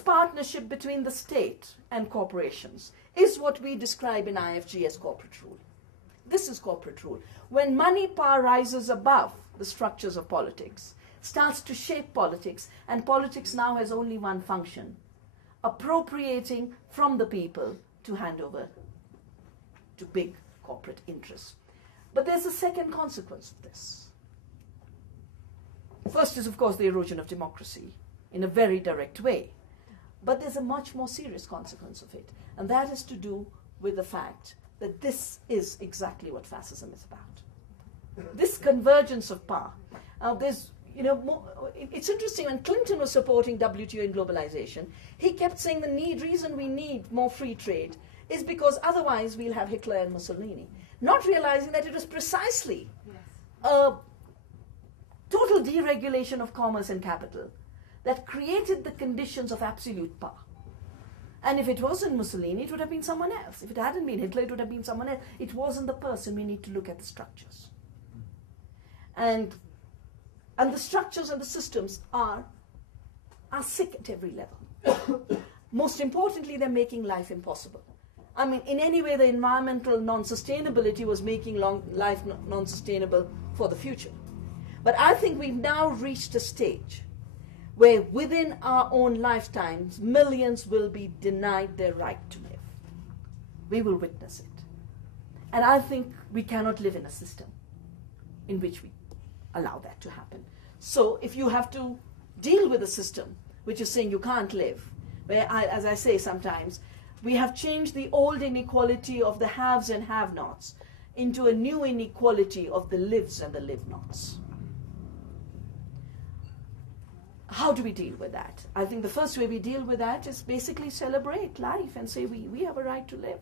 This partnership between the state and corporations is what we describe in IFG as corporate rule. This is corporate rule. When money power rises above the structures of politics, starts to shape politics, and politics now has only one function: appropriating from the people to hand over to big corporate interests. But there's a second consequence of this. First is, of course, the erosion of democracy in a very direct way. But there's a much more serious consequence of it, and that is to do with the fact that this is exactly what fascism is about. This convergence of power. There's, it's interesting, when Clinton was supporting WTO and globalization, he kept saying the reason we need more free trade is because otherwise we'll have Hitler and Mussolini, not realizing that it was precisely a total deregulation of commerce and capital that created the conditions of absolute power. And if it wasn't Mussolini, it would have been someone else. If it hadn't been Hitler, it would have been someone else. It wasn't the person. We need to look at the structures. And the structures and the systems are sick at every level. Most importantly, they're making life impossible. I mean, in any way, the environmental non-sustainability was making life non-sustainable for the future. But I think we've now reached a stage where within our own lifetimes, millions will be denied their right to live. We will witness it. And I think we cannot live in a system in which we allow that to happen. So if you have to deal with a system which is saying you can't live, where, as I say sometimes, we have changed the old inequality of the haves and have-nots into a new inequality of the lives and the live-nots. How do we deal with that? I think the first way we deal with that is basically celebrate life and say we have a right to live.